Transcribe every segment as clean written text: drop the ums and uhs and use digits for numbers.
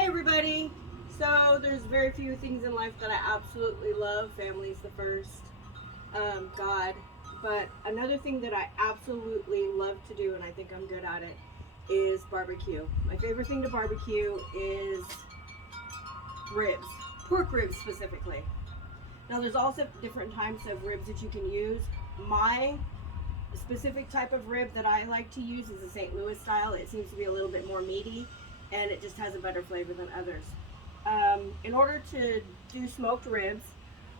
Hey everybody! So there's very few things in life that I absolutely love. Family's the first, God. But another thing that I absolutely love to do, and I think I'm good at it, is barbecue. My favorite thing to barbecue is ribs, pork ribs specifically. Now there's also different types of ribs that you can use. My specific type of rib that I like to use is the St. Louis style. It seems to be a little bit more meaty and it just has a better flavor than others. In order to do smoked ribs,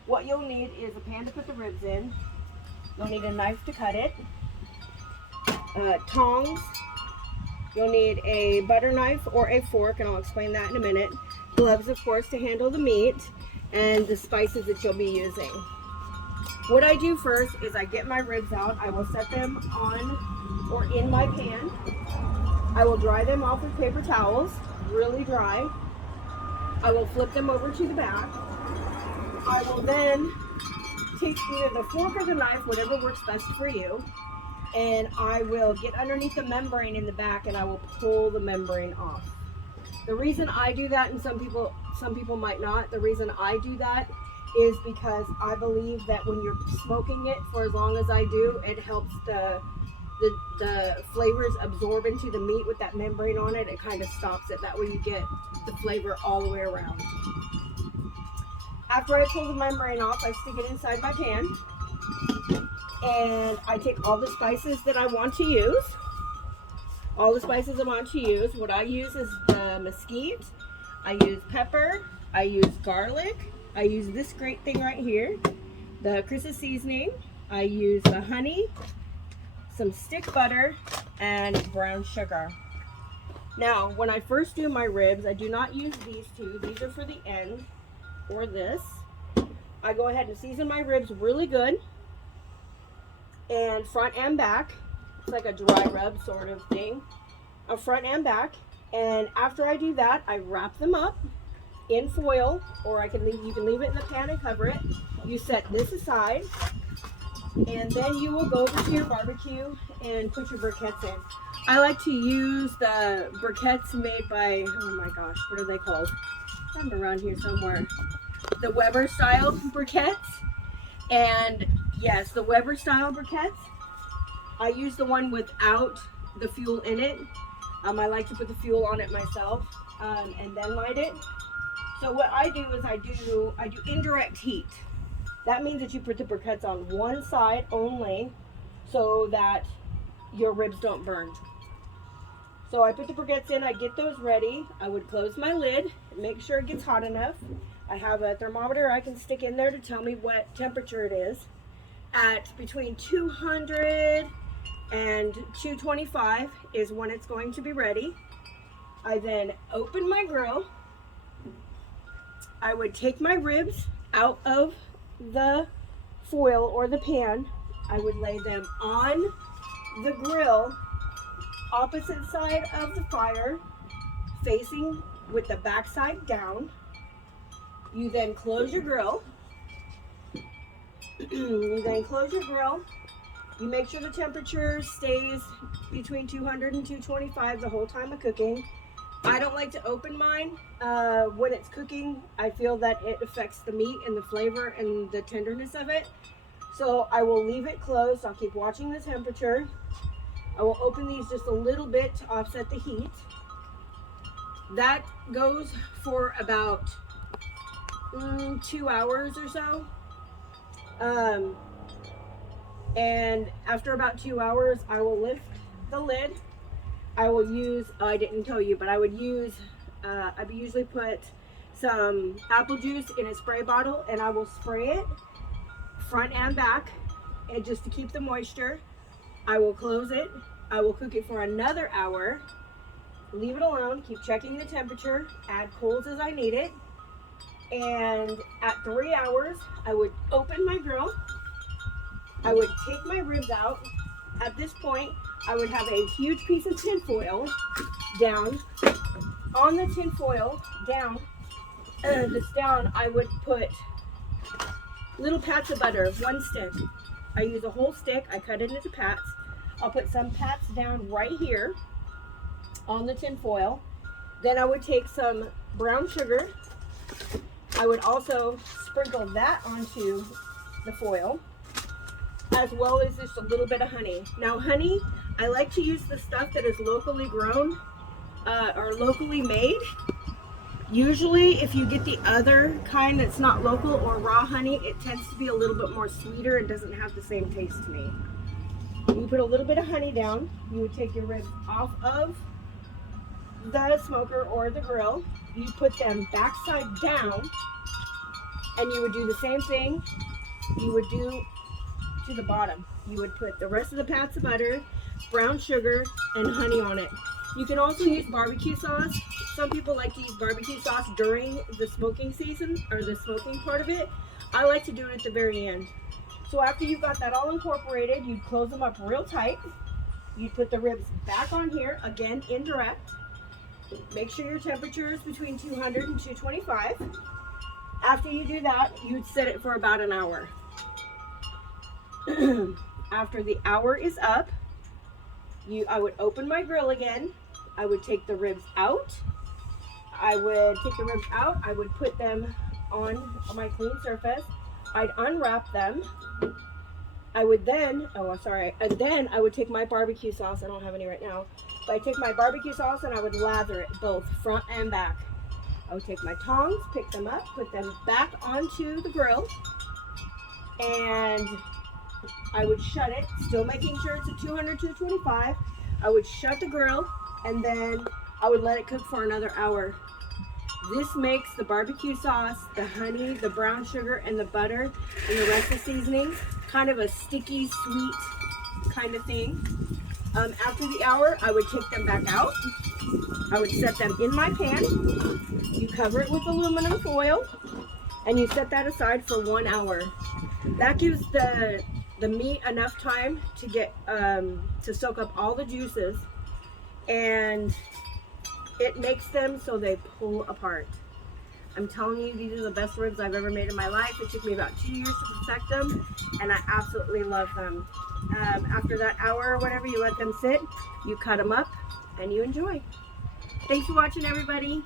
what you'll need is a pan to put the ribs in. You'll need a knife to cut it, tongs. You'll need a butter knife or a fork, and I'll explain that in a minute. Gloves, of course, to handle the meat, and the spices that you'll be using. What I do first is I get my ribs out. I will set them on or in my pan. I will dry them off with paper towels, really dry. I will flip them over to the back. I will then take either the fork or the knife, whatever works best for you, and I will get underneath the membrane in the back and I will pull the membrane off. The reason I do that, and some people might not, the reason I do that is because I believe that when you're smoking it for as long as I do, it helps the flavors absorb into the meat with that membrane on it. It kind of stops it. That way you get the flavor all the way around. After I pull the membrane off, I stick it inside my pan and I take all the spices that I want to use. What I use is the mesquite, I use pepper, I use garlic, I use this great thing right here, the Chris's seasoning, I use the honey, some stick butter, and brown sugar. Now, when I first do my ribs, I do not use these two. These are for the end, or this. I go ahead and season my ribs really good, and front and back. It's like a dry rub sort of thing, a front and back. And after I do that, I wrap them up in foil, or you can leave it in the pan and cover it. You set this aside, and then you will go over to your barbecue and put your briquettes in. I like to use the briquettes made by, oh my gosh, what are they called? I'm around here somewhere. The Weber style briquettes. And yes, the Weber style briquettes. I use the one without the fuel in it. I like to put the fuel on it myself, and then light it. So what I do is I do indirect heat. That means that you put the briquettes on one side only so that your ribs don't burn. So I put the briquettes in, I get those ready. I would close my lid, make sure it gets hot enough. I have a thermometer I can stick in there to tell me what temperature it is. At between 200 and 225 is when it's going to be ready. I then open my grill. I would take my ribs out of the foil or the pan. I would lay them on the grill, opposite side of the fire, facing with the back side down. You then close your grill. You make sure the temperature stays between 200 and 225 the whole time of cooking. I don't like to open mine when it's cooking. I feel that it affects the meat and the flavor and the tenderness of it. So I will leave it closed. I'll keep watching the temperature. I will open these just a little bit to offset the heat. That goes for about 2 hours or so. And after about 2 hours, I will lift the lid. I will use, I didn't tell you, but I would use, I usually put some apple juice in a spray bottle and I will spray it front and back, and just to keep the moisture. I will close it. I will cook it for another hour. Leave it alone, keep checking the temperature, add coals as I need it. And at 3 hours, I would open my grill. I would take my ribs out. At this point, I would have a huge piece of tin foil down. On the tin foil down, I would put little pats of butter, 1 stick. I use a whole stick, I cut it into pats. I'll put some pats down right here on the tin foil. Then I would take some brown sugar. I would also sprinkle that onto the foil, as well as just a little bit of honey. Now honey, I like to use the stuff that is locally grown or locally made. Usually if you get the other kind that's not local or raw honey, it tends to be a little bit more sweeter and doesn't have the same taste to me. You put a little bit of honey down. You would take your ribs off of the smoker or the grill. You put them backside down, and you would do the same thing you would do to the bottom. You would put the rest of the pats of butter, brown sugar, and honey on it. You can also use barbecue sauce. Some people like to use barbecue sauce during the smoking season, or the smoking part of it. I like to do it at the very end. So after you've got that all incorporated, you'd close them up real tight. You'd put the ribs back on here, again indirect. Make sure your temperature is between 200 and 225. After you do that, you'd set it for about an hour. After the hour is up, I would open my grill again. I would take the ribs out. I would put them on my clean surface. I'd unwrap them. I would then, and then I would take my barbecue sauce. I don't have any right now, but I take my barbecue sauce and I would lather it both front and back. I would take my tongs, pick them up, put them back onto the grill, and I would shut it, still making sure it's at 200, 225. I would shut the grill, and then I would let it cook for another hour. This makes the barbecue sauce, the honey, the brown sugar, and the butter, and the rest of the seasoning kind of a sticky, sweet kind of thing. After the hour, I would take them back out. I would set them in my pan. You cover it with aluminum foil, and you set that aside for 1 hour. That gives the meat enough time to get to soak up all the juices, and it makes them so they pull apart. I'm telling you, these are the best ribs I've ever made in my life. It took me about 2 years to perfect them, and I absolutely love them. After that hour or whatever, you let them sit, you cut them up, and you enjoy. Thanks for watching, everybody.